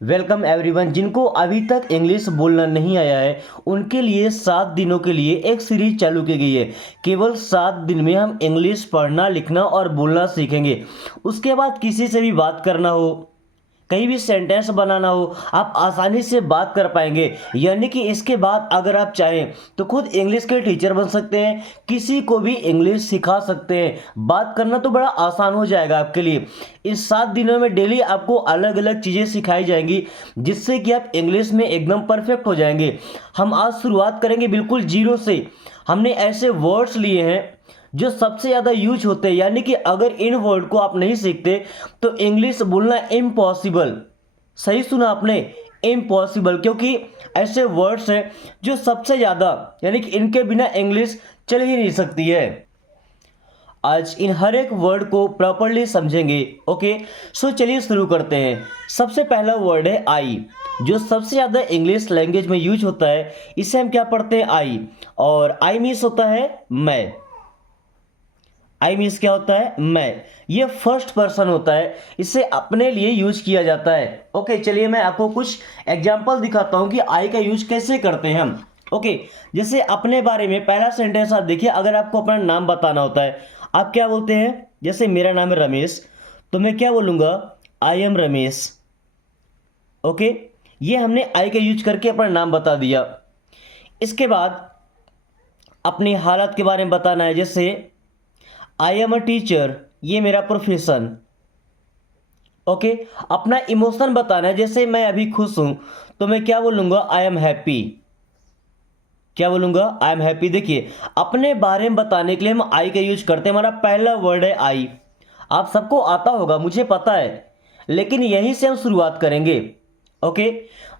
Welcome everyone. जिनको अभी तक इंग्लिश बोलना नहीं आया है उनके लिए 7 दिनों के लिए एक सीरीज चालू की गई है। केवल 7 दिन में हम इंग्लिश पढ़ना लिखना और बोलना सीखेंगे। उसके बाद किसी से भी बात करना हो, कहीं भी सेंटेंस बनाना हो, आप आसानी से बात कर पाएंगे। यानी कि इसके बाद अगर आप चाहें तो खुद इंग्लिश के टीचर बन सकते हैं, किसी को भी इंग्लिश सिखा सकते हैं। बात करना तो बड़ा आसान हो जाएगा आपके लिए। इस 7 दिनों में डेली आपको अलग अलग चीज़ें सिखाई जाएंगी जिससे कि आप इंग्लिश में एकदम परफेक्ट हो जाएंगे। हम आज शुरुआत करेंगे बिल्कुल जीरो से। हमने ऐसे वर्ड्स लिए हैं जो सबसे ज़्यादा यूज होते हैं, यानी कि अगर इन वर्ड को आप नहीं सीखते तो इंग्लिश बोलना इम्पॉसिबल। सही सुना आपने, इम्पॉसिबल। क्योंकि ऐसे वर्ड्स हैं जो सबसे ज़्यादा, यानी कि इनके बिना इंग्लिश चल ही नहीं सकती है। आज इन हर एक वर्ड को प्रॉपरली समझेंगे। ओके, सो चलिए शुरू करते हैं। सबसे पहला वर्ड है आई, जो सबसे ज़्यादा इंग्लिश लैंग्वेज में यूज होता है। इसे हम क्या पढ़ते हैं? आई। और आई मीन्स होता है मैं। आई मीन्स क्या होता है? मैं। ये फर्स्ट पर्सन होता है, इसे अपने लिए यूज किया जाता है। ओके, चलिए मैं आपको कुछ एग्जांपल दिखाता हूं कि आई का यूज कैसे करते हैं हम। ओके, जैसे अपने बारे में पहला सेंटेंस आप देखिए। अगर आपको अपना नाम बताना होता है, आप क्या बोलते हैं? जैसे मेरा नाम है रमेश, तो मैं क्या बोलूंगा? I am Ramesh. ओके, ये हमने आई का यूज करके अपना नाम बता दिया। इसके बाद अपनी हालत के बारे में बताना है। जैसे आई एम अ टीचर, ये मेरा प्रोफेशन। ओके, अपना इमोशन बताना है। जैसे मैं अभी खुश हूं, तो मैं क्या बोलूंगा? I am happy. क्या बोलूंगा? I am happy. देखिए, अपने बारे में बताने के लिए हम आई का यूज करते हैं। हमारा पहला वर्ड है आई। आप सबको आता होगा, मुझे पता है, लेकिन यहीं से हम शुरुआत करेंगे। ओके,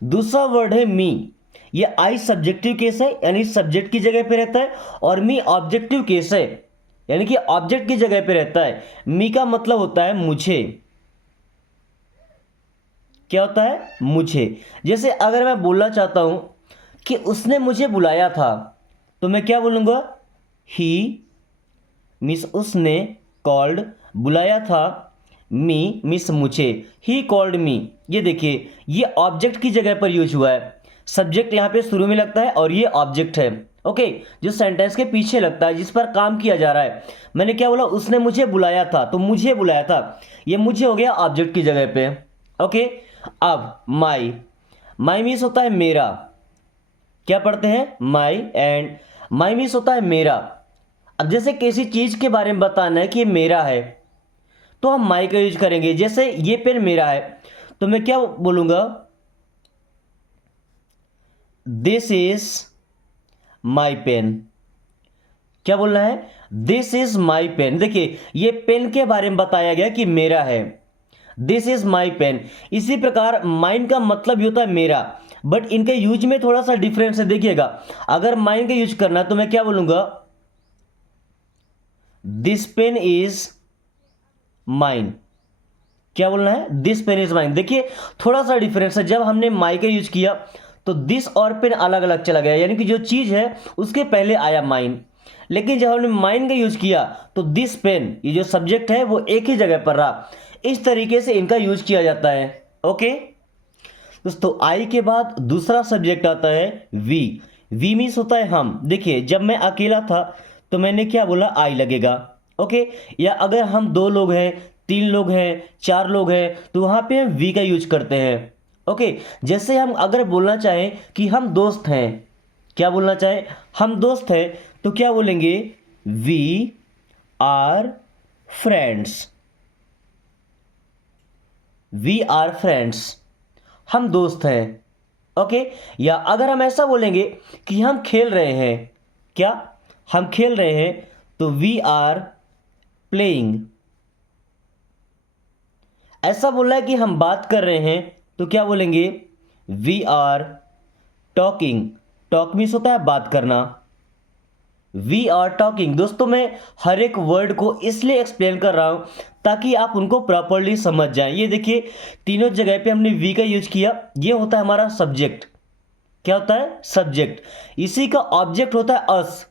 दूसरा वर्ड है मी। ये आई सब्जेक्टिव केस है, यानी सब्जेक्ट की जगह पे रहता है, और मी ऑब्जेक्टिव केस है, यानी कि ऑब्जेक्ट की जगह पे रहता है। मी का मतलब होता है मुझे। क्या होता है? मुझे। जैसे अगर मैं बोलना चाहता हूं कि उसने मुझे बुलाया था, तो मैं क्या बोलूंगा? ही मिस उसने, कॉल्ड बुलाया था, मी मिस मुझे, ही कॉल्ड मी। ये देखिए, ये ऑब्जेक्ट की जगह पर यूज हुआ है। सब्जेक्ट यहाँ पे शुरू में लगता है और ये ऑब्जेक्ट है। ओके, जो सेंटेंस के पीछे लगता है, जिस पर काम किया जा रहा है। मैंने क्या बोला? उसने मुझे बुलाया था, तो मुझे बुलाया था, ये मुझे हो गया ऑब्जेक्ट की जगह पे। ओके, अब माई। माई मीन्स होता है मेरा। क्या पढ़ते हैं? माई। एंड माई मीन्स होता है मेरा। अब जैसे किसी चीज के बारे में बताना है कि ये मेरा है, तो हम माई का यूज करेंगे। जैसे ये पेन मेरा है, तो मैं क्या बोलूंगा? This is my pen. क्या बोलना है? This is my pen. देखिए, ये पेन के बारे में बताया गया कि मेरा है। This is my pen. इसी प्रकार माइन का मतलब ही होता है मेरा, बट इनके यूज में थोड़ा सा डिफरेंस है। देखिएगा, अगर माइन का यूज करना है तो मैं क्या बोलूंगा? This pen is mine. क्या बोलना है? This pen is mine. देखिए, थोड़ा सा डिफरेंस है। जब हमने माई का यूज किया तो दिस और पेन अलग अलग चला गया, यानी कि जो चीज है उसके पहले आया माइन। लेकिन जब हमने माइन का यूज किया तो दिस पेन, ये जो सब्जेक्ट है वो एक ही जगह पर रहा। इस तरीके से इनका यूज किया जाता है। ओके दोस्तों, आई के बाद दूसरा सब्जेक्ट आता है वी। वी मीन्स होता है हम। देखिए, जब मैं अकेला था तो मैंने क्या बोला? आई लगेगा। ओके, या अगर हम 2 लोग हैं, 3 लोग हैं, 4 लोग हैं, तो वहां पे हम वी का यूज करते हैं। ओके, जैसे हम अगर बोलना चाहें कि हम दोस्त हैं, क्या बोलना चाहें? हम दोस्त हैं, तो क्या बोलेंगे? We are friends. We are friends, हम दोस्त हैं। ओके, या अगर हम ऐसा बोलेंगे कि हम खेल रहे हैं, क्या हम खेल रहे हैं, तो वी आर प्लेइंग। ऐसा बोलना है कि हम बात कर रहे हैं, तो क्या बोलेंगे? We are talking. Talk means होता है बात करना। We are talking. दोस्तों, मैं हर एक वर्ड को इसलिए एक्सप्लेन कर रहा हूं ताकि आप उनको प्रॉपरली समझ जाएं। ये देखिए, तीनों जगह पे हमने वी का यूज किया। ये होता है हमारा सब्जेक्ट। क्या होता है? सब्जेक्ट। इसी का ऑब्जेक्ट होता है अस।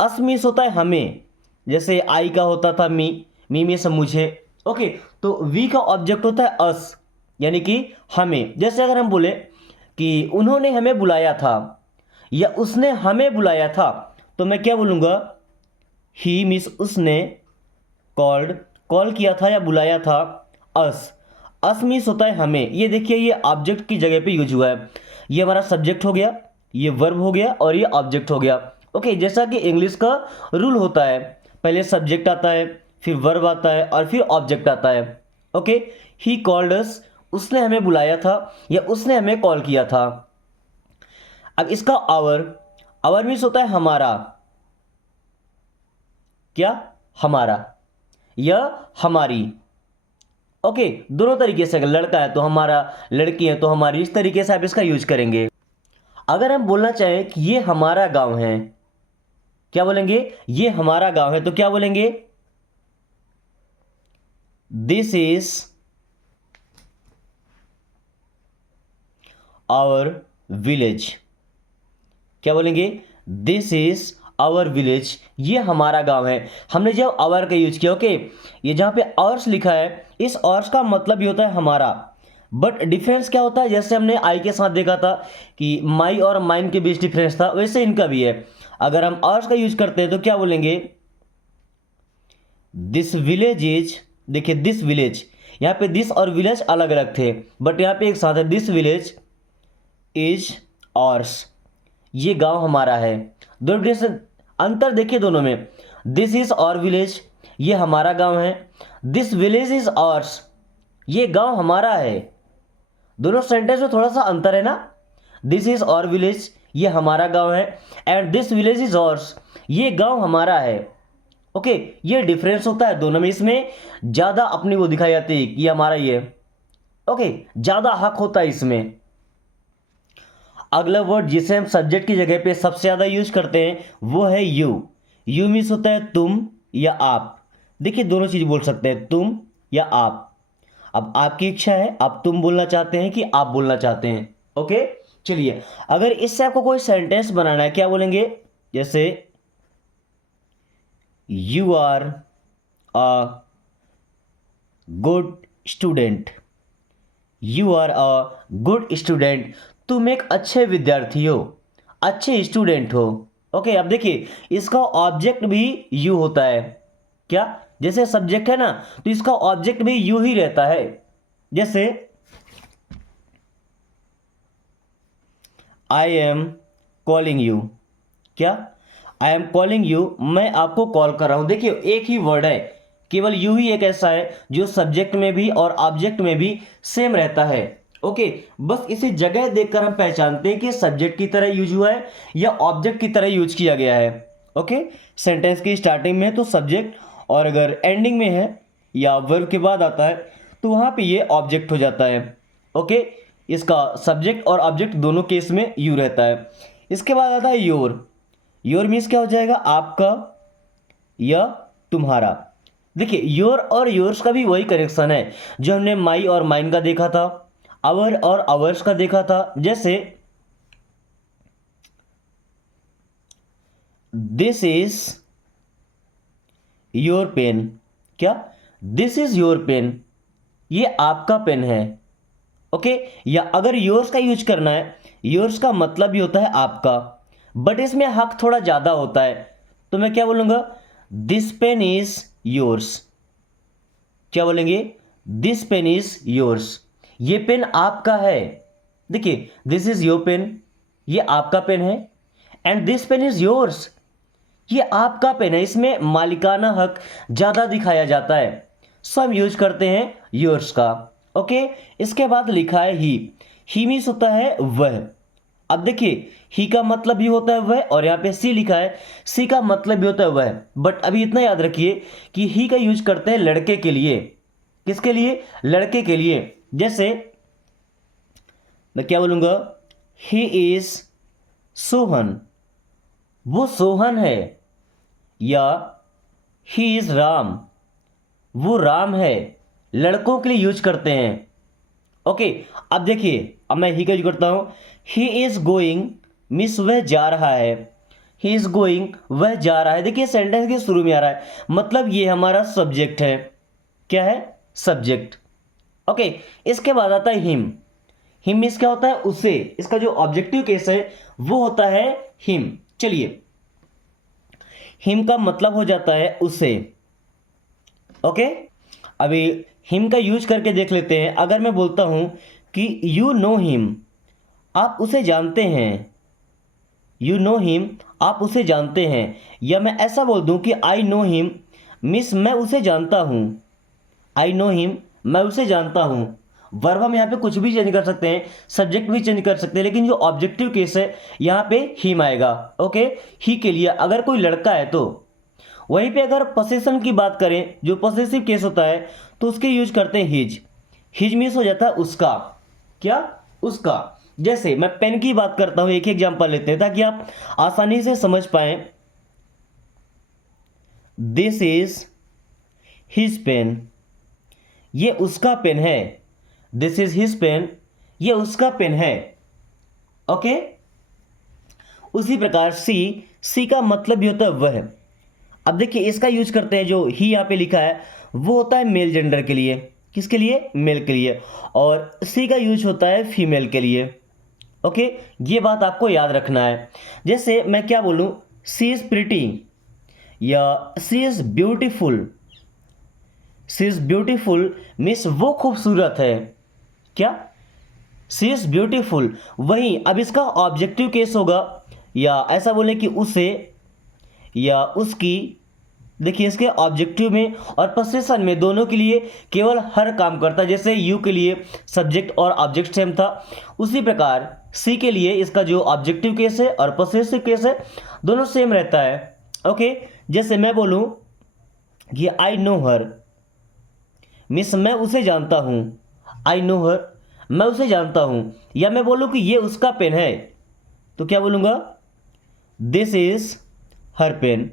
अस मीन्स होता है हमें। जैसे आई का होता था मी, मी मीन्स मुझे। ओके, तो वी का ऑब्जेक्ट होता है अस, यानी कि हमें। जैसे अगर हम बोले कि उन्होंने हमें बुलाया था या उसने हमें बुलाया था, तो मैं क्या बोलूँगा, ही मीन्स उसने, कॉल्ड कॉल किया था या बुलाया था, अस अस मीन्स होता है हमें। ये देखिए ये ऑब्जेक्ट की जगह पे यूज हुआ है। ये हमारा सब्जेक्ट हो गया, ये वर्ब हो गया और ये ऑब्जेक्ट हो गया। ओके, जैसा कि इंग्लिश का रूल होता है, पहले सब्जेक्ट आता है, फिर वर्ब आता है और फिर ऑब्जेक्ट आता है। ओके, ही कॉल्ड अस, उसने हमें बुलाया था या उसने हमें कॉल किया था। अब इसका आवर, आवर मीन्स होता है हमारा, क्या, हमारा या हमारी। ओके, दोनों तरीके से, अगर लड़का है तो हमारा, लड़की है तो हमारी, इस तरीके से आप इसका यूज करेंगे। अगर हम बोलना चाहें कि ये हमारा गांव है, क्या बोलेंगे, ये हमारा गांव है, तो क्या बोलेंगे, दिस इज आवर विलेज। क्या बोलेंगे, दिस इज आवर विलेज, ये हमारा गांव है। हमने जब आवर का यूज किया, ओके, ये जहां पे आवर्स लिखा है, इस आवर्स का मतलब ही होता है हमारा। बट डिफरेंस क्या होता है, जैसे हमने आई के साथ देखा था कि माई और माइन के बीच डिफरेंस था, वैसे इनका भी है। अगर हम आवर्स का यूज करते हैं तो क्या बोलेंगे, दिस विलेज इज, देखिए दिस विलेज, यहाँ पे दिस और विलेज अलग अलग थे, बट यहाँ पे एक साथ है, दिस विलेज इज आवर्स, ये गांव हमारा है। दो डिफरेंस, अंतर देखिए दोनों में, दिस इज आवर विलेज, ये हमारा गांव है, दिस विलेज इज आवर्स, ये गांव हमारा है। दोनों सेंटेंस में थोड़ा सा अंतर है ना, दिस इज आवर विलेज, ये हमारा गांव है, and this village is ours, ये गांव हमारा है। ओके, ये डिफरेंस होता है दोनों में। इसमें ज्यादा अपनी वो दिखाई जाती है कि ये हमारा ही है। ओके, ज्यादा हक होता है इसमें। अगला वर्ड जिसे हम सब्जेक्ट की जगह पे सबसे ज्यादा यूज करते हैं वो है यू। यू मीन्स होता है तुम या आप। देखिए दोनों चीज बोल सकते हैं, तुम या आप। अब आपकी इच्छा है, आप तुम बोलना चाहते हैं कि आप बोलना चाहते हैं। ओके, चलिए, अगर इससे आपको कोई सेंटेंस बनाना है, क्या बोलेंगे, जैसे you are a good student, you are a good student, तुम एक अच्छे विद्यार्थी हो, अच्छे स्टूडेंट हो। ओके, अब देखिए इसका ऑब्जेक्ट भी यू होता है। क्या, जैसे सब्जेक्ट है ना, तो इसका ऑब्जेक्ट भी यू ही रहता है। जैसे आई एम कॉलिंग यू, क्या, आई एम कॉलिंग यू, मैं आपको कॉल कर रहा हूं। देखिए एक ही वर्ड है, केवल यू ही एक ऐसा है जो सब्जेक्ट में भी और ऑब्जेक्ट में भी सेम रहता है। ओके, बस इसे जगह देखकर हम पहचानते हैं कि सब्जेक्ट की तरह यूज हुआ है या ऑब्जेक्ट की तरह यूज किया गया है। ओके, सेंटेंस की स्टार्टिंग में है तो सब्जेक्ट, और अगर एंडिंग में है या वर्ब के बाद आता है तो वहां पे ये ऑब्जेक्ट हो जाता है। ओके, इसका सब्जेक्ट और ऑब्जेक्ट दोनों केस में यू रहता है। इसके बाद आता है योर। योर मीन्स क्या हो जाएगा, आपका या तुम्हारा। देखिए योर और योर्स का भी वही कनेक्शन है जो हमने माई और माइन का देखा था, आवर और आवर्स का देखा था। जैसे दिस इज योर पेन, क्या, दिस इज योर पेन, ये आपका पेन है। ओके, या अगर योर्स का यूज करना है, योर्स का मतलब भी होता है आपका, बट इसमें हक थोड़ा ज्यादा होता है, तो मैं क्या बोलूंगा, दिस पेन इज योर्स। क्या बोलेंगे, दिस पेन इज योर्स, ये पेन आपका है। देखिए दिस इज योर पेन, ये आपका पेन है, and this pen is yours, ये आपका पेन है। इसमें मालिकाना हक ज्यादा दिखाया जाता है, सो हम यूज करते हैं योर्स का। ओके, इसके बाद लिखा है ही मीन्स होता है वह। अब देखिए ही का मतलब भी होता है वह, और यहाँ पे सी लिखा है, सी का मतलब भी होता है वह। बट अभी इतना याद रखिए कि ही का यूज करते हैं लड़के के लिए। किसके लिए, लड़के के लिए। जैसे मैं क्या बोलूंगा, ही इज सोहन, वो सोहन है, या ही इज राम, वो राम है। लड़कों के लिए यूज करते हैं। ओके, अब देखिए, अब मैं ही का यूज करता हूं, ही इज गोइंग मीन्स वह जा रहा है, ही इज गोइंग वह जा रहा है। देखिए सेंटेंस के शुरू में आ रहा है, मतलब ये हमारा सब्जेक्ट है। क्या है, सब्जेक्ट। ओके, इसके बाद आता है हिम। हिम मीन्स क्या होता है? उसे। इसका जो ऑब्जेक्टिव केस है वो होता है हिम। चलिए, हिम का मतलब हो जाता है उसे। ओके, अभी हिम का यूज करके देख लेते हैं। अगर मैं बोलता हूं कि यू नो हिम, आप उसे जानते हैं। यू नो हिम, आप उसे जानते हैं। या मैं ऐसा बोल दूं कि आई नो हिम, मिस मैं उसे जानता हूं। आई नो हिम, मैं उसे जानता हूं। वर्ब हम यहाँ पे कुछ भी चेंज कर सकते हैं, सब्जेक्ट भी चेंज कर सकते हैं, लेकिन जो ऑब्जेक्टिव केस है यहाँ पे हिम आएगा। ओके, ही के लिए अगर कोई लड़का है तो। वहीं पे अगर पोसेशन की बात करें, जो पोसेसिव केस होता है, तो उसके यूज करते हैं हिज। हिज मीन्स हो जाता है उसका। क्या? उसका। जैसे मैं पेन की बात करता हूं, एक एग्जांपल लेते हैं ताकि आप आसानी से समझ पाए। दिस इज हिज पेन, ये उसका पेन है। दिस इज हिज पेन, ये उसका पेन है। ओके, उसी प्रकार सी का मतलब भी होता है वह। अब देखिए इसका यूज करते हैं, जो ही यहाँ पे लिखा है वो होता है मेल जेंडर के लिए। किसके लिए? मेल के लिए। और सी का यूज होता है फीमेल के लिए। ओके, ये बात आपको याद रखना है। जैसे मैं क्या बोलूं, सी इज प्रिटी या she is beautiful. She is beautiful means वो खूबसूरत है। क्या? She is beautiful. वहीं अब इसका ऑब्जेक्टिव केस होगा, या ऐसा बोले कि उसे या उसकी। देखिए इसके ऑब्जेक्टिव में और पोसेशन में दोनों के लिए केवल हर काम करता है। जैसे यू के लिए सब्जेक्ट और ऑब्जेक्ट सेम था, उसी प्रकार सी के लिए इसका जो ऑब्जेक्टिव केस है और पोसेसिव केस है दोनों सेम रहता है। ओके, जैसे मैं बोलूं कि आई नो हर, मिस मैं उसे जानता हूं। आई नो हर, मैं उसे जानता हूं। या मैं बोलूं कि ये उसका पेन है, तो क्या बोलूंगा? दिस इज हर पेन,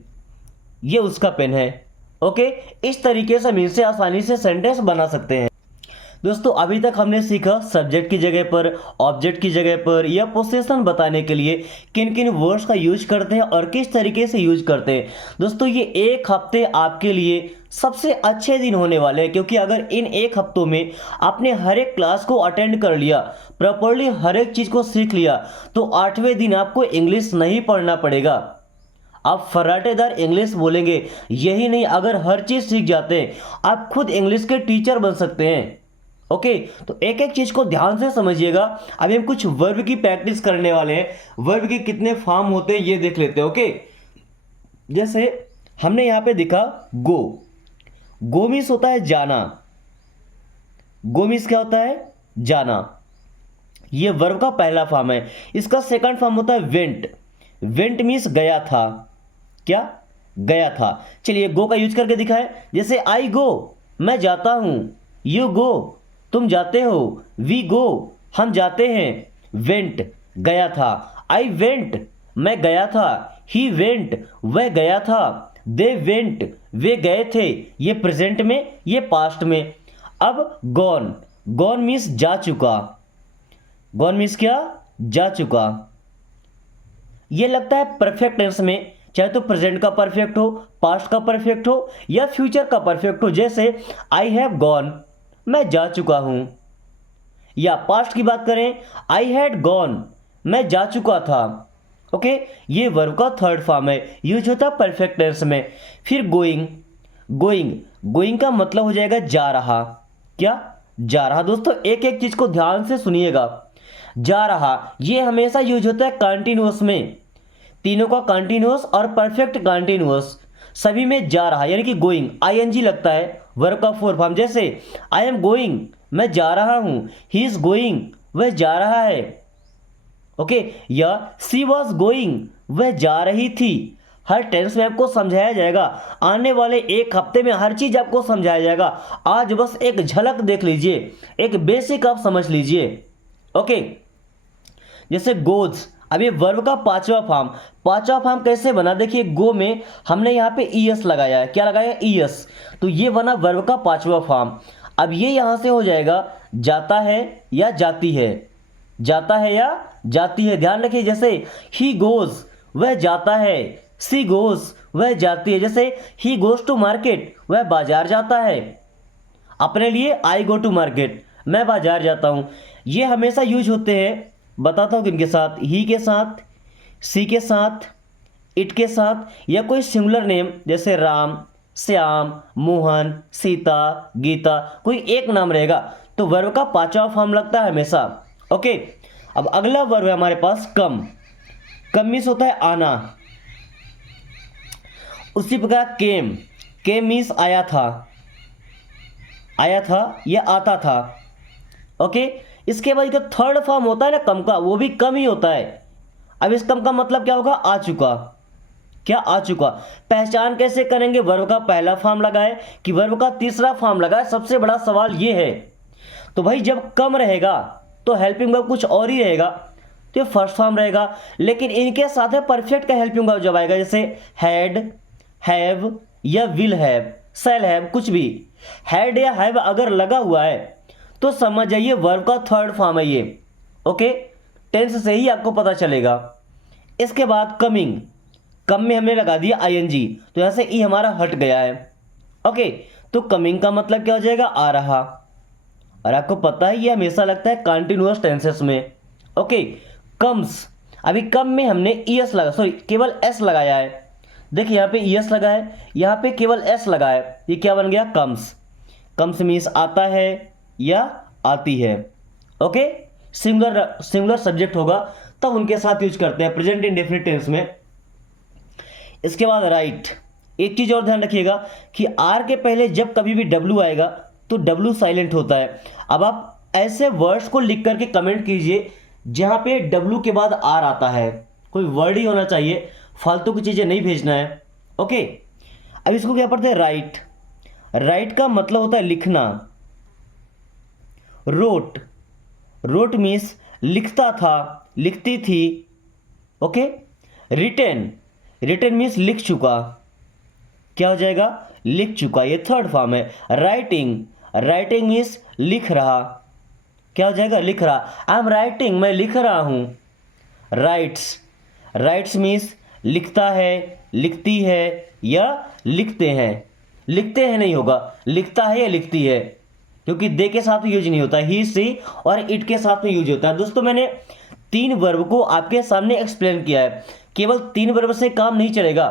ये उसका पेन है। ओके, इस तरीके से हम इनसे आसानी से सेंटेंस बना सकते हैं। दोस्तों अभी तक हमने सीखा सब्जेक्ट की जगह पर, ऑब्जेक्ट की जगह पर या पोसेशन बताने के लिए किन किन वर्ड्स का यूज करते हैं और किस तरीके से यूज करते हैं। दोस्तों ये एक हफ्ते आपके लिए सबसे अच्छे दिन होने वाले हैं, क्योंकि अगर इन एक हफ्तों में आपने हर एक क्लास को अटेंड कर लिया, प्रॉपरली हर एक चीज़ को सीख लिया, तो 8वें दिन आपको इंग्लिश नहीं पढ़ना पड़ेगा। आप फर्राटेदार इंग्लिश बोलेंगे। यही नहीं, अगर हर चीज़ सीख जाते हैं आप खुद इंग्लिश के टीचर बन सकते हैं। ओके, तो एक एक चीज को ध्यान से समझिएगा। अभी हम कुछ वर्ब की प्रैक्टिस करने वाले हैं। वर्ब के कितने फॉर्म होते हैं ये देख लेते हैं। ओके, जैसे हमने यहां पे दिखा गो। गो मीन्स होता है जाना। गो मीन्स क्या होता है? जाना। ये वर्ब का पहला फॉर्म है। इसका सेकंड फॉर्म होता है वेंट। वेंट मीन्स गया था। क्या? गया था। चलिए गो का यूज करके दिखाए। जैसे आई गो, मैं जाता हूं। यू गो, तुम जाते हो। वी गो, हम जाते हैं। वेंट, गया था। आई वेंट, मैं गया था। ही वेंट, वह गया था। दे वेंट, वे गए थे। ये प्रेजेंट में, ये पास्ट में। अब गॉन, गॉन मीन्स जा चुका। गॉन मीन्स क्या? जा चुका। ये लगता है परफेक्ट टेंस में, चाहे तो प्रेजेंट का परफेक्ट हो, पास्ट का परफेक्ट हो या फ्यूचर का परफेक्ट हो। जैसे आई हैव गॉन, मैं जा चुका हूं। या पास्ट की बात करें, आई हैड गॉन, मैं जा चुका था। ओके, ये वर्ब का थर्ड फॉर्म है, यूज होता है परफेक्ट टेंस में। फिर गोइंग। गोइंग, गोइंग का मतलब हो जाएगा जा रहा। क्या? जा रहा। दोस्तों एक एक चीज को ध्यान से सुनिएगा। जा रहा ये हमेशा यूज होता है कंटिन्यूअस में। तीनों का कंटिन्यूअस और परफेक्ट कंटिन्यूअस सभी में जा रहा, यानी कि गोइंग आईएनजी लगता है वर्ब का फोर फॉर्म। जैसे आई एम गोइंग, मैं जा रहा हूं। ही इज गोइंग, वह जा रहा है। ओके, या सी वॉज गोइंग, वह जा रही थी। हर टेंस में आपको समझाया जाएगा। आने वाले एक हफ्ते में हर चीज आपको समझाया जाएगा। आज बस एक झलक देख लीजिए, एक बेसिक आप समझ लीजिए। ओके, जैसे गोज। अब ये वर्ब का पांचवा फॉर्म कैसे बना? देखिए गो में हमने यहाँ पे ईएस लगाया है। क्या लगाया? ईएस। तो ये बना वर्ब का पांचवा फॉर्म। अब ये यहाँ से हो जाएगा जाता है या जाती है। जाता है या जाती है, ध्यान रखिए। जैसे ही गोज, वह जाता है। सी गोज, वह जाती है। जैसे ही गोज टू मार्केट, वह बाजार जाता है। अपने लिए आई गो टू मार्केट, मैं बाजार जाता हूँ। ये हमेशा यूज होते हैं, बताता हूँ किनके साथ, ही के साथ, सी के साथ, इट के साथ, या कोई सिंगुलर नेम जैसे राम, श्याम, मोहन, सीता, गीता, कोई एक नाम रहेगा तो वर्ब का पांचवा फॉर्म लगता है हमेशा। ओके, अब अगला वर्ब है हमारे पास कम। कम मीन्स होता है आना। उसी प्रकार केम, केम मीन्स आया था, आया था या आता था। ओके, इसके बाद जो थर्ड फॉर्म होता है ना कम का, वो भी कम ही होता है। अब इस कम का मतलब क्या होगा, आ चुका। क्या, आ चुका। पहचान कैसे करेंगे, वर्ब का पहला फॉर्म लगाए कि वर्ब का तीसरा फॉर्म लगाए, सबसे बड़ा सवाल ये है। तो भाई जब कम रहेगा तो हेल्पिंग वर्ब कुछ और ही रहेगा, तो ये फर्स्ट फॉर्म रहेगा। लेकिन इनके साथ है परफेक्ट का हेल्पिंग वर्ब जब आएगा, जैसे हैड, हैव या विल हैव, शैल हैव, कुछ भी। हैड या हैव अगर लगा हुआ है तो समझ जाइए वर्ब का थर्ड फॉर्म है ये। ओके, टेंस से ही आपको पता चलेगा। इसके बाद कमिंग, कम में हमने लगा दिया आईएनजी, तो यहां से ई हमारा हट गया है। ओके, तो कमिंग का मतलब क्या हो जाएगा, आ रहा। और आपको पता है ये हमेशा लगता है कंटिन्यूअस टेंसेस में। ओके, कम्स, अभी कम में हमने ईएस लगा, सॉरी केवल एस लगाया है। देखिए यहाँ पे ईएस लगा है, यहाँ पे केवल एस लगा है, ये क्या बन गया, कम्स। कम्स मीन्स आता है या आती है। ओके, सिंगुलर सब्जेक्ट होगा तब उनके साथ यूज करते हैं प्रेजेंट इंडेफिनिट टेंस में। इसके बाद राइट, एक चीज और ध्यान रखिएगा कि आर के पहले जब कभी भी डब्ल्यू आएगा तो डब्ल्यू साइलेंट होता है। अब आप ऐसे वर्ड्स को लिख करके कमेंट कीजिए जहां पे डब्ल्यू के बाद आर आता है, कोई वर्ड ही होना चाहिए, फालतू की चीजें नहीं भेजना है। ओके, अब इसको क्या पढ़ते हैं, राइट। राइट का मतलब होता है लिखना। रोट, रोट मीन्स लिखता था, लिखती थी। ओके, रिटेन, रिटेन मीन्स लिख चुका, क्या हो जाएगा, लिख चुका, ये थर्ड फॉर्म है। राइटिंग, राइटिंग मीन्स लिख रहा, क्या हो जाएगा, लिख रहा। आई एम राइटिंग, मैं लिख रहा हूं। राइट्स, राइट्स मीन्स लिखता है, लिखती है या लिखते हैं। लिखते हैं नहीं होगा, लिखता है या लिखती है, क्योंकि दे के साथ यूज नहीं होता, ही, सी और इट के साथ में यूज होता है। दोस्तों मैंने 3 वर्ब को आपके सामने एक्सप्लेन किया है। केवल 3 वर्ब से काम नहीं चलेगा,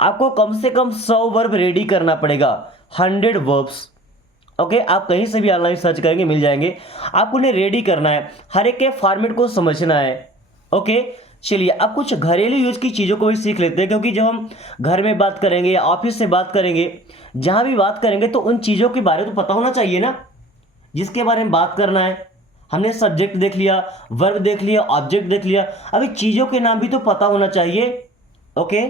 आपको कम से कम 100 वर्ब रेडी करना पड़ेगा, 100 वर्ब्स। ओके, आप कहीं से भी ऑनलाइन सर्च करेंगे मिल जाएंगे, आपको उन्हें रेडी करना है, हर एक के फॉर्मेट को समझना है। ओके, चलिए अब कुछ घरेलू यूज की चीज़ों को भी सीख लेते हैं, क्योंकि जब हम घर में बात करेंगे या ऑफिस से बात करेंगे, जहाँ भी बात करेंगे तो उन चीज़ों के बारे में तो पता होना चाहिए ना, जिसके बारे में बात करना है। हमने सब्जेक्ट देख लिया, वर्ब देख लिया, ऑब्जेक्ट देख लिया, अभी चीज़ों के नाम भी तो पता होना चाहिए। ओके,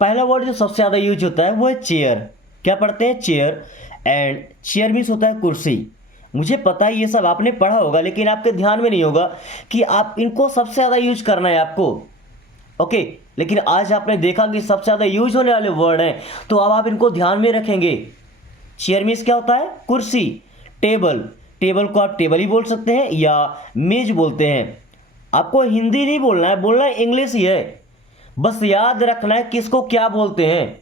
पहला वर्ड जो सबसे ज़्यादा यूज होता है वो है चेयर। क्या पढ़ते हैं, चेयर। एंड चेयर मीन्स होता है कुर्सी। मुझे पता है ये सब आपने पढ़ा होगा, लेकिन आपके ध्यान में नहीं होगा कि आप इनको सबसे ज़्यादा यूज करना है आपको। ओके, लेकिन आज आपने देखा कि सबसे ज़्यादा यूज होने वाले वर्ड हैं, तो अब आप इनको ध्यान में रखेंगे। चेयर मीन्स क्या होता है, कुर्सी। टेबल, टेबल को आप टेबल ही बोल सकते हैं या मेज बोलते हैं। आपको हिंदी नहीं बोलना है, बोलना है इंग्लिश ही है, बस याद रखना है किसको क्या बोलते हैं।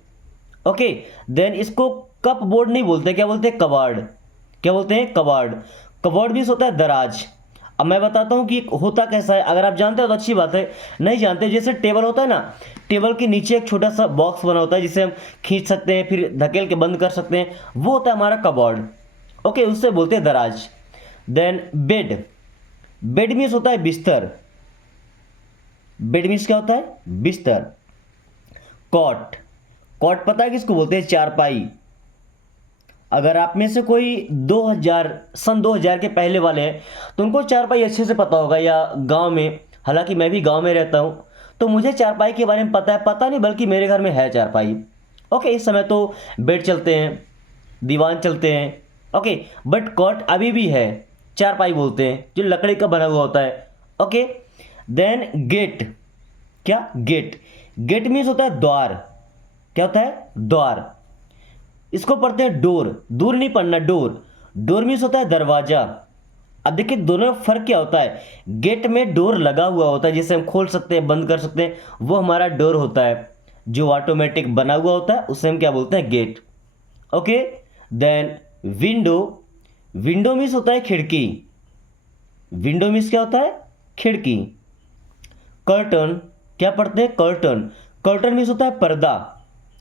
ओके, देन इसको कप बोर्ड नहीं बोलते, क्या बोलते हैं, कबाड़। क्या बोलते हैं, कबाड़। कबाड़ मीन्स होता है दराज। अब मैं बताता हूँ कि होता कैसा है, अगर आप जानते हो तो अच्छी बात है, नहीं जानते जैसे टेबल होता है ना, टेबल के नीचे एक छोटा सा बॉक्स बना होता है जिसे हम खींच सकते हैं, फिर धकेल के बंद कर सकते हैं, वो होता है हमारा कबाड़। ओके, उससे बोलते हैं दराज। देन बेड, बेड मीन्स होता है बिस्तर। बेड मीन्स क्या होता है, बिस्तर। कॉट, कॉट पता है किसको बोलते हैं, चारपाई। अगर आप में से कोई 2000 के पहले वाले हैं तो उनको चारपाई अच्छे से पता होगा, या गांव में, हालांकि मैं भी गांव में रहता हूं तो मुझे चारपाई के बारे में पता है, पता नहीं बल्कि मेरे घर में है चारपाई। ओके, इस समय तो बेड चलते हैं, दीवान चलते हैं। ओके, बट कॉट अभी भी है, चारपाई बोलते हैं, जो लकड़ी का बना हुआ होता है। Okay, then gate. क्या, गेट। गेट मीन्स होता है द्वार। क्या होता है, द्वार। इसको पढ़ते हैं डोर, दूर नहीं पढ़ना, डोर। डोर मीन्स होता है दरवाजा। अब देखिए दोनों में फर्क क्या होता है, गेट में डोर लगा हुआ होता है जिसे हम खोल सकते हैं, बंद कर सकते हैं, वो हमारा डोर होता है। जो ऑटोमेटिक बना हुआ होता है उसे हम क्या बोलते हैं, gate. Okay, then window, window means होता है खिड़की, विंडो मीन्स क्या होता है, खिड़की। कर्टन, क्या पढ़ते हैं, कर्टन, कर्टन मीन्स होता है पर्दा,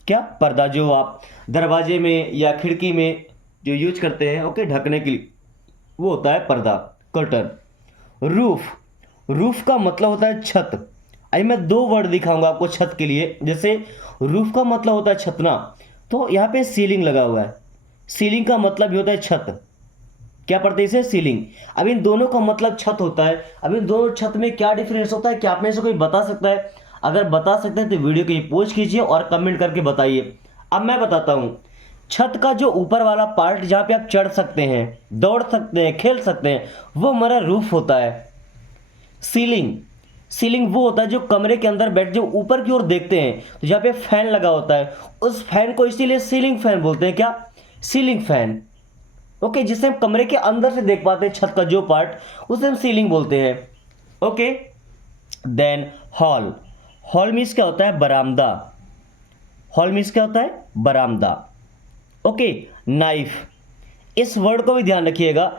क्या, पर्दा जो आप दरवाजे में या खिड़की में जो यूज करते हैं, ओके, ढकने के लिए, वो होता है पर्दा, कर्टन। रूफ, रूफ का मतलब होता है छत। अभी मैं दो वर्ड दिखाऊंगा आपको छत के लिए। जैसे रूफ का मतलब होता है छतना, तो यहाँ पे सीलिंग लगा हुआ है, सीलिंग का मतलब भी होता है छत, क्या पढ़ते हैं इसे, सीलिंग। अब इन दोनों का मतलब छत होता है। अब इन दोनों छत में क्या डिफरेंस होता है, क्या आप में से कोई बता सकता है? अगर बता सकते हैं तो वीडियो को पोस्ट कीजिए और कमेंट करके बताइए। अब मैं बताता हूँ, छत का जो ऊपर वाला पार्ट जहाँ पे आप चढ़ सकते हैं, दौड़ सकते हैं, खेल सकते हैं, वो हमारा रूफ होता है। सीलिंग, सीलिंग वो होता है जो कमरे के अंदर बैठ जो ऊपर की ओर देखते हैं, तो जहाँ पे फैन लगा होता है, उस फैन को इसीलिए सीलिंग फैन बोलते हैं, क्या, सीलिंग फैन। ओके, जिससे हम कमरे के अंदर से देख पाते हैं छत का जो पार्ट, उसे हम सीलिंग बोलते हैं। Okay, then hall, hall means क्या होता है, बरामदा, हॉल मीन्स क्या होता है, बरामदा। ओके, नाइफ, इस वर्ड को भी ध्यान रखिएगा,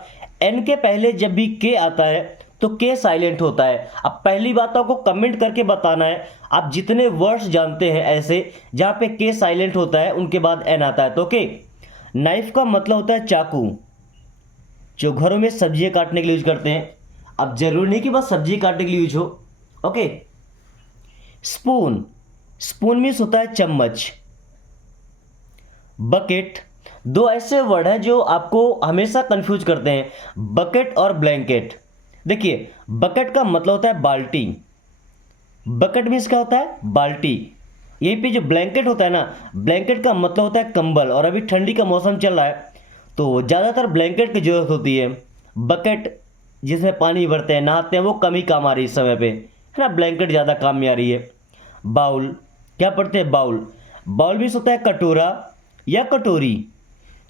एन के पहले जब भी के आता है तो के साइलेंट होता है। अब पहली बात तो आपको कमेंट करके बताना है, आप जितने वर्ड्स जानते हैं ऐसे जहाँ पे के साइलेंट होता है उनके बाद एन आता है, तो ओके। नाइफ का मतलब होता है चाकू, जो घरों में सब्जियां काटने के लिए यूज करते हैं। अब जरूरी नहीं कि बस सब्जी काटने के लिए यूज हो, ओके। स्पून, स्पून मीन्स होता है चम्मच। बकेट, दो ऐसे वर्ड हैं जो आपको हमेशा कंफ्यूज करते हैं, बकेट और ब्लैंकेट। देखिए, बकेट का मतलब होता है बाल्टी, बकेट मीन्स क्या होता है, बाल्टी। यहीं पे जो ब्लैंकेट होता है ना, ब्लैंकेट का मतलब होता है कंबल, और अभी ठंडी का मौसम चल रहा है तो ज़्यादातर ब्लैंकेट की जरूरत होती है। बकेट जिसमें पानी भरते हैं, नहाते हैं, वो कम ही काम आ रही है इस समय पे, है ना, ब्लैंकेट ज़्यादा काम में आ रही है। बाउल, क्या पढ़ते हैं, बाउल, बाउल मीन्स होता है कटोरा या कटोरी,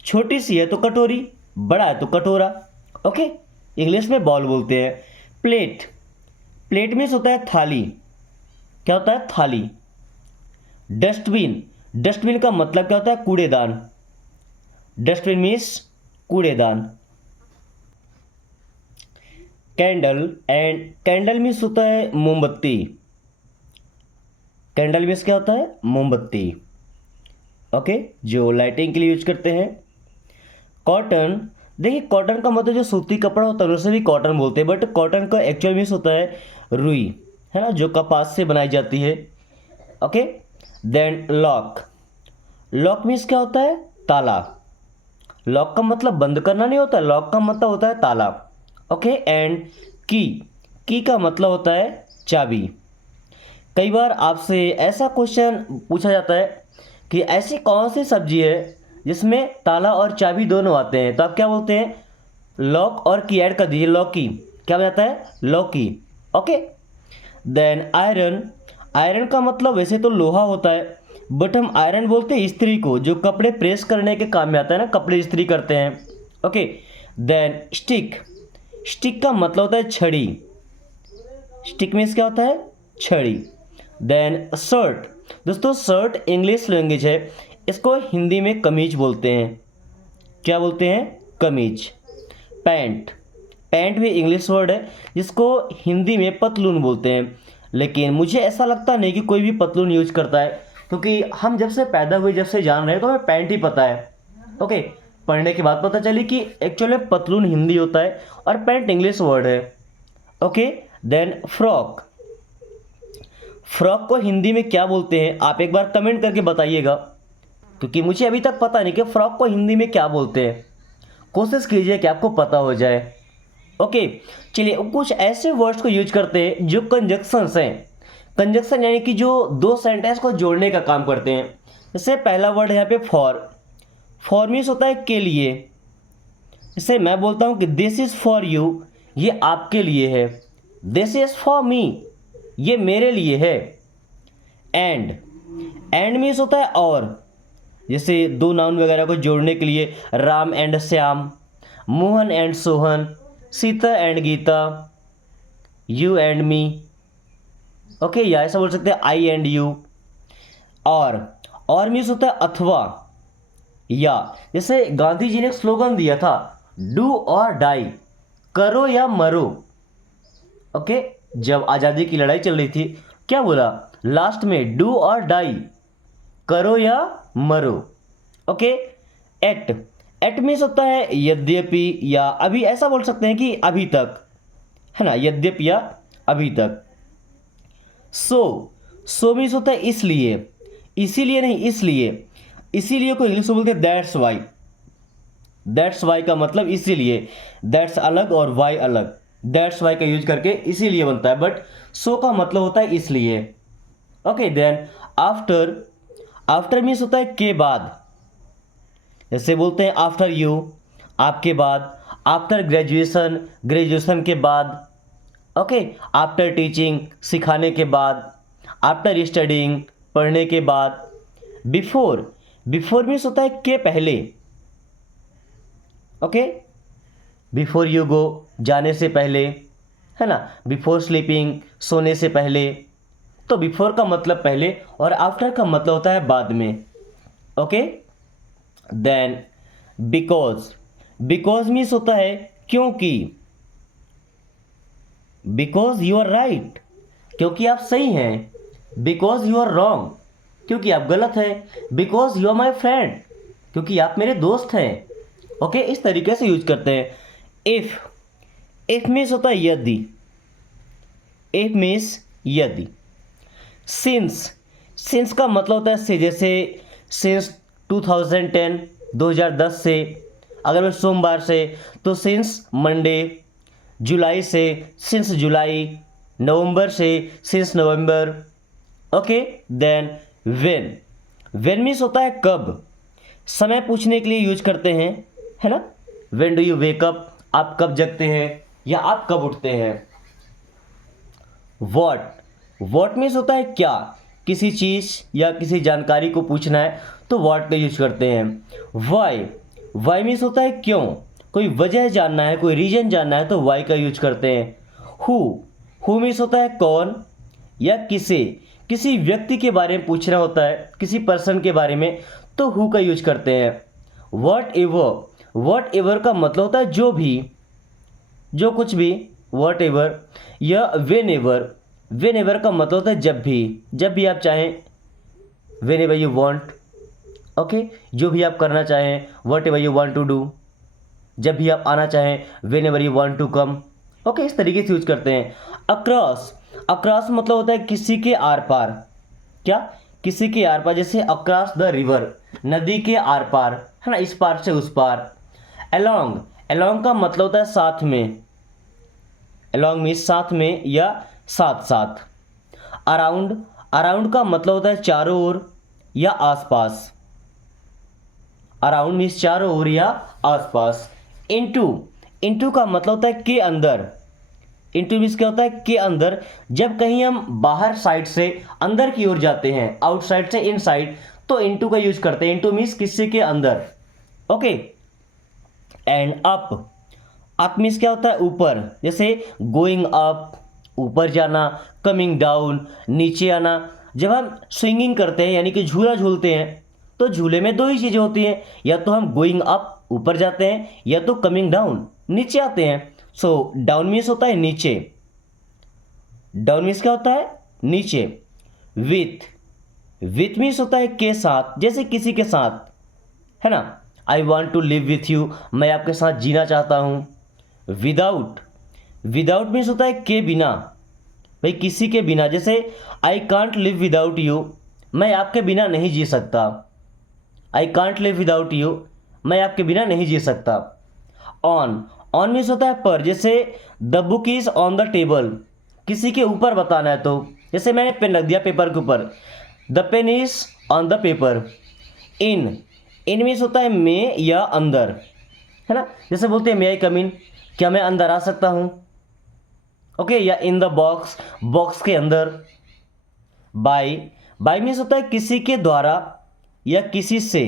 छोटी सी है तो कटोरी, बड़ा है तो कटोरा, ओके, इंग्लिश में बाउल बोलते हैं। प्लेट, प्लेट मीन्स होता है थाली, क्या होता है, थाली। डस्टबिन, डस्टबिन का मतलब क्या होता है, कूड़ेदान, डस्टबिन मीन्स कूड़ेदान। कैंडल, एंड कैंडल मीन्स होता है मोमबत्ती, कैंडल मीन्स क्या होता है, मोमबत्ती, ओके, जो लाइटिंग के लिए यूज करते हैं। कॉटन, देखिए कॉटन का मतलब जो सूती कपड़ा होता है उसे भी कॉटन बोलते हैं, बट कॉटन का एक्चुअल मीन्स होता है रुई, है ना, जो कपास से बनाई जाती है, okay. Then lock, lock means क्या होता है, ताला, लॉक का मतलब बंद करना नहीं होता, लॉक का मतलब होता है ताला, ओके। एंड की, की का मतलब होता है चाबी। कई बार आपसे ऐसा क्वेश्चन पूछा जाता है कि ऐसी कौन सी सब्जी है जिसमें ताला और चाबी दोनों आते हैं, तो आप क्या बोलते हैं, लॉक और की ऐड कर दीजिए, लॉकी, क्या हो जाता है, लॉकी, ओके। देन आयरन, आयरन का मतलब वैसे तो लोहा होता है, बट हम आयरन बोलते हैं इस्त्री को, जो कपड़े प्रेस करने के काम में आता है ना, कपड़े इस्त्री करते हैं, ओके। देन स्टिक, स्टिक का मतलब होता है छड़ी, स्टिक मीन्स क्या होता है, छड़ी। देन शर्ट, दोस्तों शर्ट इंग्लिश लैंग्वेज है, इसको हिंदी में कमीज बोलते हैं, क्या बोलते हैं, कमीज। पैंट, पैंट भी इंग्लिश वर्ड है जिसको हिंदी में पतलून बोलते हैं, लेकिन मुझे ऐसा लगता नहीं कि कोई भी पतलून यूज करता है, क्योंकि हम जब से पैदा हुए, जब से जान रहे हैं, तो हमें पैंट ही पता है, ओके। पढ़ने के बाद पता चली कि एक्चुअली पतलून हिंदी होता है और पैंट इंग्लिश वर्ड है, ओके। देन फ्रॉक, फ्रॉक को हिंदी में क्या बोलते हैं, आप एक बार कमेंट करके बताइएगा, क्योंकि मुझे अभी तक पता नहीं कि फ्रॉक को हिंदी में क्या बोलते हैं। कोशिश कीजिए कि आपको पता हो जाए, ओके। चलिए, कुछ ऐसे वर्ड्स को यूज करते हैं जो कंजक्शंस हैं, कंजक्शन यानी कि जो दो सेंटेंस को जोड़ने का काम करते हैं। जैसे पहला वर्ड है यहाँ पे फॉर, फॉर मीन्स होता है के लिए। जैसे मैं बोलता हूँ कि दिस इज़ फॉर यू, ये आपके लिए है। दिस इज़ फॉर मी, ये मेरे लिए है। एंड, एंड मीन्स होता है और, जैसे दो नाउन वगैरह को जोड़ने के लिए, Ram and Shyam, Mohan and Sohan, Sita and Gita, you and me, okay, या ऐसा बोल सकते हैं आई एंड यू। और मीन्स होता है अथवा, या जैसे गांधी जी ने एक स्लोगन दिया था, डू और डाई, करो या मरो। ओके, जब आज़ादी की लड़ाई चल रही थी, क्या बोला लास्ट में, डू और डाई, करो या मरो। ओके, एट, एट मीन्स होता है यद्यपि या अभी, ऐसा बोल सकते हैं कि अभी तक, है ना, यद्यपि या अभी तक। सो मीन्स होता है इसलिए, इसीलिए नहीं, इसलिए, इसीलिए को इंग्लिश में बोलते हैं दैट्स वाई। दैट्स वाई का मतलब इसीलिए, दैट्स अलग और वाई अलग, दैट्स वाई का यूज करके इसीलिए बनता है, बट सो का मतलब होता है इसलिए। Okay, then after, after means होता है के बाद, जैसे बोलते हैं आफ्टर यू, आपके बाद, आफ्टर ग्रेजुएशन, ग्रेजुएशन के बाद। ओके, आफ्टर टीचिंग, सिखाने के बाद, आफ्टर स्टडिंग, पढ़ने के बाद। बिफोर, बिफोर मीन्स होता है के पहले। ओके, बिफोर यू गो, जाने से पहले, है ना, बिफोर स्लीपिंग, सोने से पहले। तो बिफोर का मतलब पहले और आफ्टर का मतलब होता है बाद में। Okay, then because, because means होता है क्योंकि, बिकॉज यू आर राइट, क्योंकि आप सही हैं। बिकॉज यू आर रॉन्ग, क्योंकि आप गलत हैं। Because you are my friend, क्योंकि आप मेरे दोस्त हैं। ओके, इस तरीके से यूज करते हैं। इफ, इफ मीन्स होता है यदि, इफ मीन्स यदि। सिंस, सिंस का मतलब होता है से, जैसे सिंस 2010, 2010 से, अगर मैं सोमवार से तो सिंस मंडे, जुलाई से सिंस जुलाई, नवंबर से since November. Okay, then when, when means होता है कब, समय पूछने के लिए यूज करते हैं, है ना। When do you wake up, आप कब जगते हैं या आप कब उठते हैं। व्हाट, व्हाट मीन्स होता है क्या, किसी चीज़ या किसी जानकारी को पूछना है तो व्हाट का यूज करते हैं। वाई, वाई मीन्स होता है क्यों, कोई वजह जानना है, कोई रीजन जानना है तो वाई का यूज करते हैं। हु मीन्स होता है कौन या किसे, किसी व्यक्ति के बारे में पूछना होता है, किसी पर्सन के बारे में, तो हु का यूज करते हैं। वॉट एवर, वॉट एवर का मतलब होता है जो भी, जो कुछ भी, वॉट एवर। या वेन एवर, वेन एवर का मतलब होता है जब भी, जब भी आप चाहें, whenever you want. Okay, जो भी आप करना चाहें, whatever you want to do, जब भी आप आना चाहें, whenever you want to come. Okay, इस तरीके से यूज करते हैं। अक्रॉस, अक्रॉस मतलब होता है किसी के आर पार, क्या, किसी के आर पार, जैसे अक्रॉस द रिवर, नदी के आर पार, है ना, इस पार से उस पार। अलोंग, अलोंग का मतलब होता है साथ में, अलोंग मीन्स साथ में या साथ साथ। अराउंड, अराउंड का मतलब होता है चारों ओर या आसपास। अराउंड मीन्स चारों ओर या आसपास। इनटू, इनटू का मतलब होता है के अंदर। इनटू मीन्स क्या होता है, के अंदर। जब कहीं हम बाहर साइड से अंदर की ओर जाते हैं, आउटसाइड से इनसाइड, तो इनटू का यूज करते हैं। इनटू मीन्स किसी के अंदर। Okay, and up, up means क्या होता है ऊपर, जैसे गोइंग अप, ऊपर जाना, कमिंग डाउन, नीचे आना। जब हम स्विंगिंग करते हैं यानी कि झूला झूलते हैं, तो झूले में दो ही चीज़ें होती हैं, या तो हम गोइंग अप ऊपर जाते हैं, या तो कमिंग डाउन नीचे आते हैं। सो डाउन मीन्स होता है नीचे, डाउन मीन्स क्या होता है, नीचे। विथ, विथ मीन्स होता है के साथ, जैसे किसी के साथ, है ना। I want to live with you, मैं आपके साथ जीना चाहता हूँ। विदाउट, विदाउट मीन्स होता है के बिना, भाई किसी के बिना, जैसे I can't live without you, मैं आपके बिना नहीं जी सकता। I can't live without you, मैं आपके बिना नहीं जी सकता। ऑन, ऑन मीन्स होता है पर, जैसे the book is on the table, किसी के ऊपर बताना है, तो जैसे मैंने पेन रख दिया पेपर के ऊपर, the pen is on the paper. In, in means होता है में या अंदर, है ना, जैसे बोलते हैं मे आई कम इन, क्या मैं अंदर आ सकता हूँ। ओके, या इन द बॉक्स, बॉक्स के अंदर। बाय, बाय मीन्स होता है किसी के द्वारा या किसी से,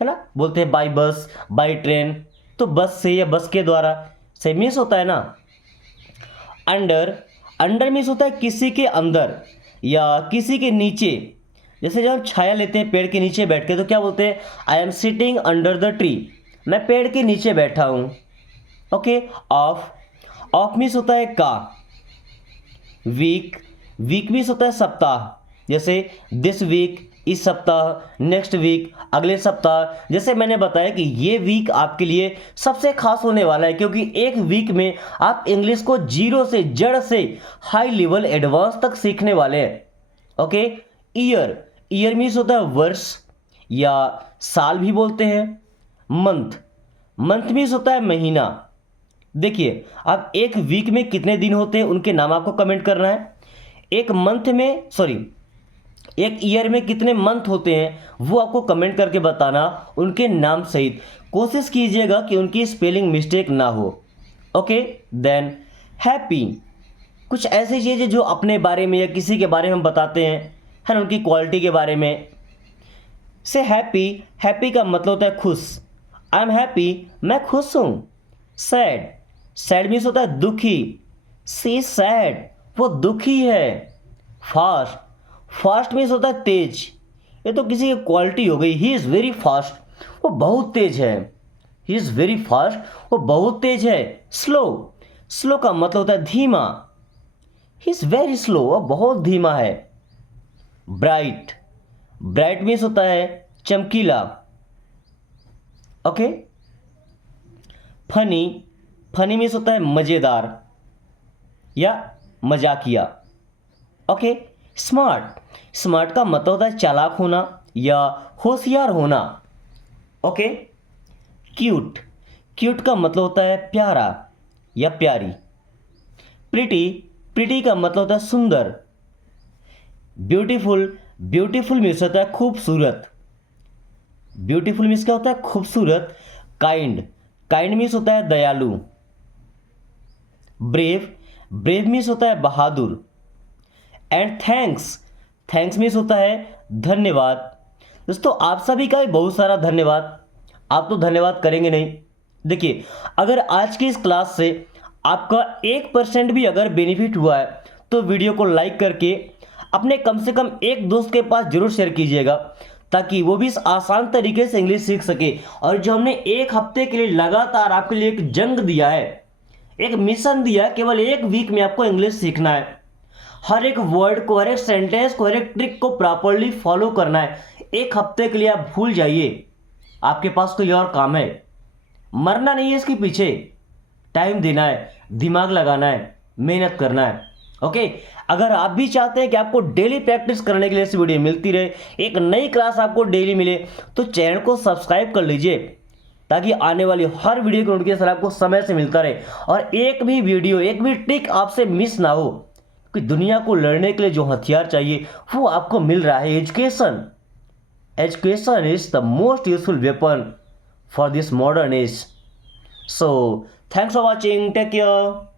है ना, बोलते हैं बाय बस, बाय ट्रेन, तो बस से या बस के द्वारा से मीन्स होता है ना। अंडर, अंडर मीन्स होता है किसी के अंदर या किसी के नीचे, जैसे जब हम छाया लेते हैं पेड़ के नीचे बैठ के तो क्या बोलते हैं, I am sitting under the tree, मैं पेड़ के नीचे बैठा हूँ। ओके, ऑफ, ऑफ मीन्स होता है का। वीक, वीक मीन्स होता है सप्ताह, जैसे दिस वीक, इस सप्ताह, नेक्स्ट वीक, अगले सप्ताह। जैसे मैंने बताया कि ये वीक आपके लिए सबसे खास होने वाला है, क्योंकि एक वीक में आप इंग्लिश को जीरो से, जड़ से हाई लेवल एडवांस तक सीखने वाले हैं। ओके, ईयर, ईयर मीन्स होता है वर्ष या साल भी बोलते हैं। मंथ, मंथ मीन्स होता है महीना। देखिए, अब एक वीक में कितने दिन होते हैं उनके नाम आपको कमेंट करना है। एक मंथ में, सॉरी, एक ईयर में कितने मंथ होते हैं वो आपको कमेंट करके बताना उनके नाम सहित। कोशिश कीजिएगा कि उनकी स्पेलिंग मिस्टेक ना हो। ओके, देन हैप्पी, कुछ ऐसी चीज़ें जो अपने बारे में या किसी के बारे में हम बताते हैं, है ना, उनकी क्वालिटी के बारे में। से हैप्पी, हैप्पी का मतलब होता है खुश। आई एम हैप्पी, मैं खुश हूँ। सैड, सैड मीन्स होता है दुखी। सी सैड, वो दुखी है। फास्ट, फास्ट मीन्स होता है तेज। ये तो किसी की क्वालिटी हो गई, ही इज़ वेरी फास्ट, वो बहुत तेज है। ही इज़ वेरी फास्ट, वो बहुत तेज है। स्लो, स्लो का मतलब होता है धीमा। ही इज़ वेरी स्लो, वो बहुत धीमा है। ब्राइट, ब्राइट मीन्स होता है चमकीला। ओके, फनी, फनी मीन्स होता है मज़ेदार या मजाकिया। ओके, स्मार्ट, स्मार्ट का मतलब होता है चालाक होना या होशियार होना। ओके, क्यूट, क्यूट का मतलब होता है प्यारा या प्यारी। प्रिटी, प्रिटी का मतलब होता है सुंदर। ब्यूटीफुल, ब्यूटीफुल मीन्स होता है खूबसूरत। ब्यूटीफुल मीन्स क्या होता है, खूबसूरत। काइंड, काइंड मीन्स होता है दयालु। ब्रेव, ब्रेव मीन्स होता है बहादुर। एंड थैंक्स, थैंक्स मीन्स होता है धन्यवाद। दोस्तों, आप सभी का भी बहुत सारा धन्यवाद। आप तो धन्यवाद करेंगे नहीं। देखिए, अगर आज की इस क्लास से आपका 1% भी अगर बेनिफिट हुआ है तो वीडियो को लाइक करके अपने कम से कम एक दोस्त के पास जरूर शेयर कीजिएगा, ताकि वो भी इस आसान तरीके से इंग्लिश सीख सके। और जो हमने एक हफ्ते के लिए लगातार आपके लिए एक जंग दिया है, एक मिशन दिया, केवल एक वीक में आपको इंग्लिश सीखना है। हर एक वर्ड को, हर एक सेंटेंस को, हर एक ट्रिक को प्रॉपरली फॉलो करना है। एक हफ्ते के लिए आप भूल जाइए, आपके पास कोई और काम है। मरना नहीं है इसके पीछे, टाइम देना है, दिमाग लगाना है, मेहनत करना है। ओके, अगर आप भी चाहते हैं कि आपको डेली प्रैक्टिस करने के लिए ऐसी वीडियो मिलती रहे, एक नई क्लास आपको डेली मिले, तो चैनल को सब्सक्राइब कर लीजिए, ताकि आने वाली हर वीडियो की नोटिफिकेशन आपको समय से मिलता रहे और एक भी वीडियो, एक भी ट्रिक आपसे मिस ना हो। कि दुनिया को लड़ने के लिए जो हथियार चाहिए वो आपको मिल रहा है, education. Education is the most useful weapon for this modern age. So thanks for watching, take care.